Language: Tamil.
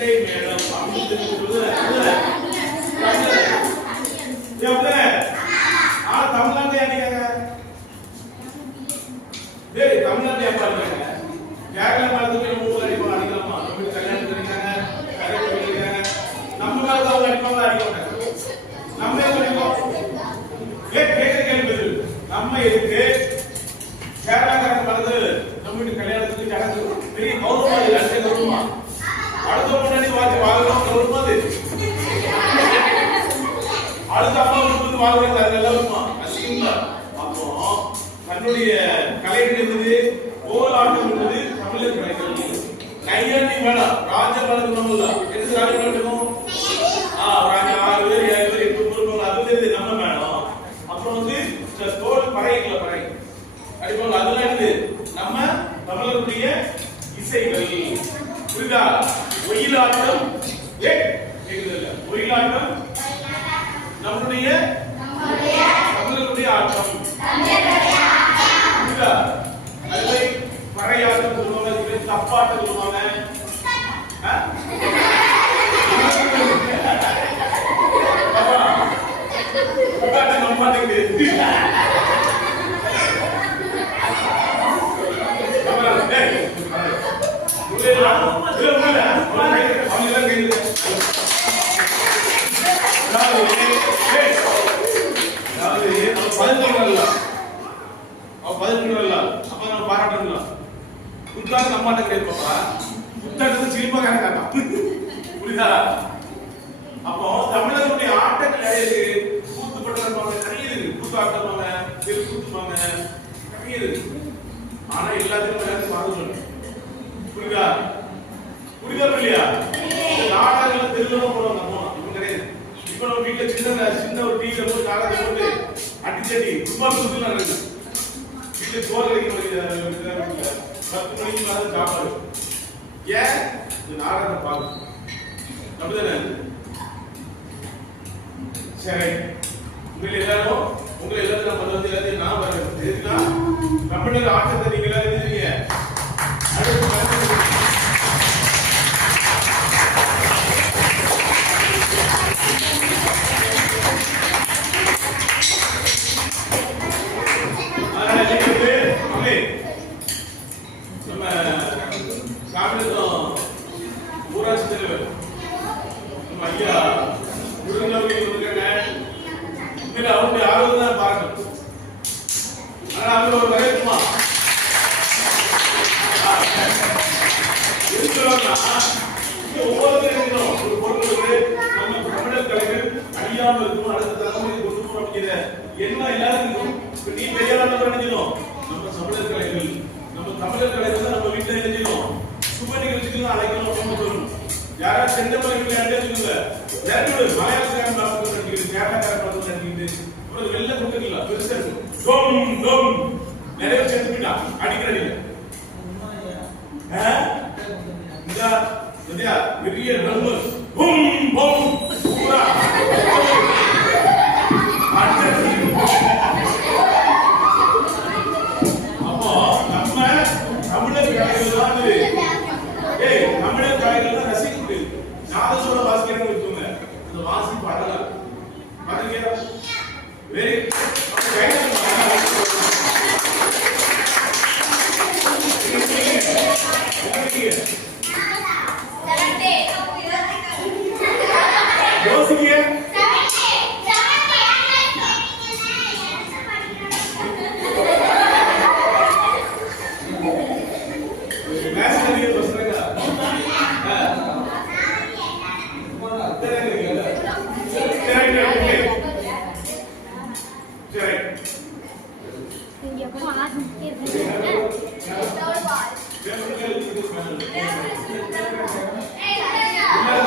செண்டை மேளம் அப்படின்னு சொல்லுது டேய் கேரளா மூணு அடிப்பா அடிக்கலாமா நம்ம கல்யாணம் பண்ணிருக்காங்க நம்ம காலத்துல அவங்க அடிப்பாங்க நம்ம எதுக்கு அடிப்போம் ஏ கேள்வி நம்ம எதுக்கு கேரளாக்காரங்க மறந்து நம்ம வீட்டு கல்யாணத்துக்கு ஜனங்க பெரிய கௌரவமா அடுத்த முன்னாடி வாத்தி வாழலாம் கௌரவமா அது அடுத்த அம்மா வீட்டுக்கு வாழ்றது அது நல்லதுமா அசிங்கமா அப்போ தன்னுடைய கலைகள் என்பது ஓலாட்டம் என்பது தமிழர் கலைகள் கையாண்டி வேணாம். ராஜ வேணாம் தான் எது ராஜ வேணும் ஆ ராஜா ஆறு பேர் ஏழு பேர் எட்டு பேர் அது தெரியுது நம்ம வேணும் அப்புறம் வந்து இந்த தோல் பறைகளை பறை அடிப்போம் அதெல்லாம் என்னது? நம்ம தமிழருடைய இசைகள். புரியுதா? ஒயிலாட்டம். ஒயிலாட்டம். நம்முடைய தமிழருடைய ஆட்டம். அப்போ தமிழர்களுடைய ஆட்டங்கள் நிறைய இருக்கு கூத்து பண்றாங்க நிறைய இருக்கு கூத்து ஆட்டமாங்க தெரு கூத்துமாங்க நிறைய இருக்கு ஆனா எல்லாத்தையும் எல்லாத்தையும் சொல்லணும் புரியுதா? புரியுதா இல்லையா? நாடகங்கள் தெருவில் அம்மா இவங்க கிடையாது இப்ப நம்ம வீட்டுல சின்ன சின்ன ஒரு டிவில போட்டு போட்டு அடிச்சடி ரொம்ப சுத்து நடக்குது வீட்டுல சோறு பத்து மணிக்கு சாப்பாடு. ஏன்? இந்த நாடகம் பார்க்கணும் அப்படிதானே? சரி. உங்களை எல்லாரும் உங்களை எல்லாரும் நம்ம வந்து எல்லாத்தையும் நான் வரேன். எதுக்குன்னா தமிழர் ஆட்டத்தை தெரியுமா எல்லாருக்கும்? இப்ப நீ பெரிய ஆளா நினைக்கணும் நம்ம தமிழர் கலைகள் நம்ம தமிழர் கலைகள் நம்ம வீட்டுல நினைக்கணும் சுப நிகழ்ச்சிக்கு அழைக்கணும் அப்படின்னு சொல்லணும் யாராவது செந்தமலை வீட்டுல யார்கிட்ட சொல்லுங்க யாரும் மலையாளக்காரன் பார்த்து நடிக்கிறது கேரளாக்காரன் பார்த்து நடிக்கிறது உங்களுக்கு வெளில கொடுக்கல பெருசா இருக்கும் டோம் டோம். நிறைய சேர்த்துக்கிட்டா போயிட்டா. அடிக்கிறது இந்த பெரிய நண்பர். பூம் பூம் பூரா அப்போ நம்ம தமிழர் கலைகள் தான் இது. ஏய் தமிழர் கலைகள் தான் ரசிக்க முடியுது நாதஸ்வர வாசிக்கிறவங்க இருக்குங்க அந்த வாசிப்பு அழகா பாத்தீங்களா வெரி யோசிக்க நேஷனல் இயர் பசங்க சரி இங்க பாரு. சரி ja ja ja ja ja